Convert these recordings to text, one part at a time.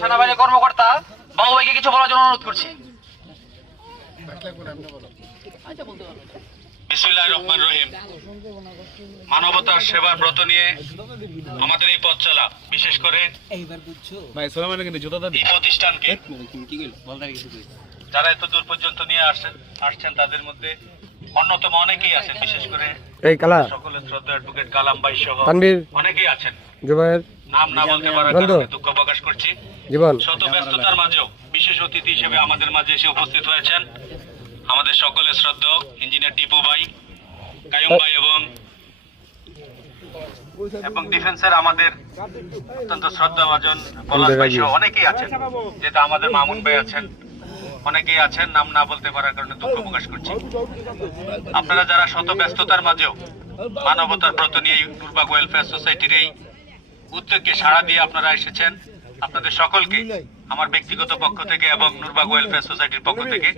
সেনাবাহিনী কর্মকর্তা বাবুভাইকে কিছু বলার জন্য অনুরোধ করছি। বিসমিল্লাহির রহমানির রহিম। মানবতার সেবার ব্রত নিয়ে আমাদের এই পথ চলা, বিশেষ করে এই প্রতিষ্ঠানকে যারা এত দূর পর্যন্ত নিয়ে আসছেন তাদের মধ্যে অন্যতম অনেকেই আছেন, বিশেষ করে সকলের শ্রদ্ধা অ্যাডভোকেট কালাম ভাই সহ অনেকেই আছেন। নাম না বলতে পারার কারণে দুঃখ প্রকাশ করছি। শত ব্যস্ততার মাঝেও বিশেষ অতিথি হিসেবে আমাদের মাঝে এসে উপস্থিত হয়েছেন আমাদের সকলের শ্রদ্ধা ইঞ্জিনিয়ার টিপু ভাই, কায়ুম ভাই এবং ডিফেন্সের আমাদের অত্যন্ত শ্রদ্ধাভাজন পলাশ ভাই সহ অনেকেই আছেন, যেটা আমাদের মামুন ভাই আছেন, অনেকেই আছেন। নাম না বলতে পারার কারণে দুঃখ প্রকাশ করছি। আপনারা যারা শত ব্যস্ততার মাঝেও মানবতার ব্রত নিয়ে নূরবাগ ওয়েলফেয়ার সোসাইটির এই উদ্যোগকে সাড়া দিয়ে আপনারা এসেছেন, আপনাদের সকলকে আমার ব্যক্তিগত পক্ষ থেকে এবং নূরবাগ ওয়েলফেয়ার সোসাইটির পক্ষ থেকে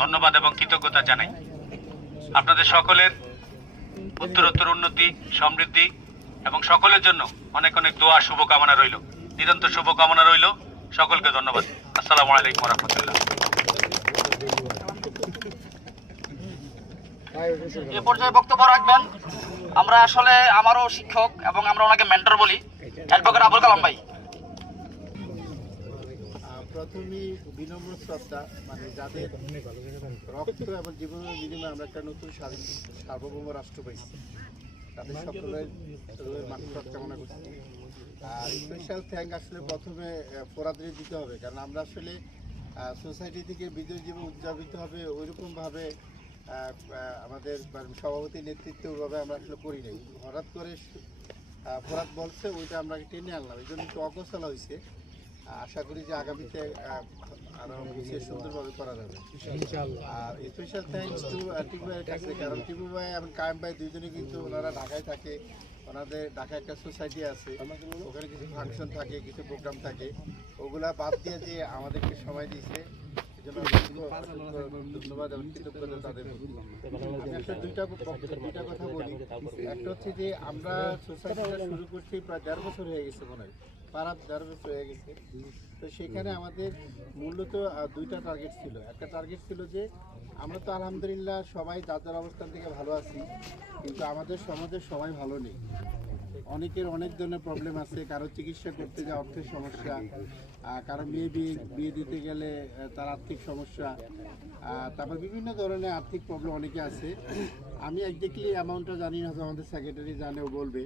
ধন্যবাদ এবং কৃতজ্ঞতা জানাই। আপনাদের সকলের উত্তরোত্তর উন্নতি, সমৃদ্ধি এবং সকলের জন্য অনেক অনেক দোয়া, শুভকামনা রইল, নিরন্তর শুভকামনা রইল। সকলকে ধন্যবাদ। আসসালামু আলাইকুম ওয়া রাহমাতুল্লাহ। এ পর্যায়ে বক্তব্য রাখবেন আমরা আসলে আমারও শিক্ষক এবং আমরা ওনাকে মেন্টর বলি, অ্যাডভোকেট আবুল কালাম ভাই। প্রথমেই বিনম্র শ্রদ্ধা, মানে যাদের রক্ত এবং জীবনের বিনিময়ে আমরা একটা নতুন সার্বভৌম রাষ্ট্র পাইছি, তাদের সকলের মানসিক কামনা করছি। আর স্পেশাল থ্যাঙ্ক আসলে প্রথমে ফোরাদরে দিতে হবে, কারণ আমরা আসলে সোসাইটি থেকে বিজয় জীবন উদযাপিত হবে ওইরকমভাবে আমাদের সভাপতির নেতৃত্বে ওইভাবে আমরা আসলে করি নাই। হঠাৎ করে ফোরাদ বলছে, ওইটা আমরা টেনে আনলাম, এই জন্য একটু অগোছালো হয়েছে। আশা করি যে আগামীতে আরো বিশেষ সুন্দরভাবে করা যাবে। আর স্পেশাল থ্যাঙ্কস টু টিপু ভাইয়ের কাছে, কারণ টিপু ভাই এবং কায়েম ভাই দুইজনে কিন্তু ওনারা ঢাকায় থাকে, ওনাদের ঢাকায় একটা সোসাইটি আছে, ওখানে কিছু ফাংশন থাকে, কিছু প্রোগ্রাম থাকে, ওগুলা বাদ দিয়ে যে আমাদেরকে সময় দিয়েছে, এজন্য ধন্যবাদ এবং কৃতজ্ঞতা তাদের। আমি আসলে দুইটা কথা বলি। একটা হচ্ছে যে আমরা সোসাইটিটা শুরু করছি প্রায় 1.5 বছর হয়ে গেছে, মনে হয় পাড়া 1.5 বছর হয়ে গেছে। তো সেখানে আমাদের মূলত দুইটা টার্গেট ছিল। একটা টার্গেট ছিল যে আমরা তো আলহামদুলিল্লাহ সবাই যার যার অবস্থান থেকে ভালো আছি, কিন্তু আমাদের সমাজের সবাই ভালো নেই। অনেকের অনেক ধরনের প্রবলেম আছে, কারো চিকিৎসা করতে যা অর্থের সমস্যা, কারো মেয়ে বিয়ে দিতে গেলে তার আর্থিক সমস্যা, তারপর বিভিন্ন ধরনের আর্থিক প্রবলেম অনেকে আছে। আমি একজাক্টলি অ্যামাউন্টটা জানি না, আমাদের সেক্রেটারি জানে, ও বলবে।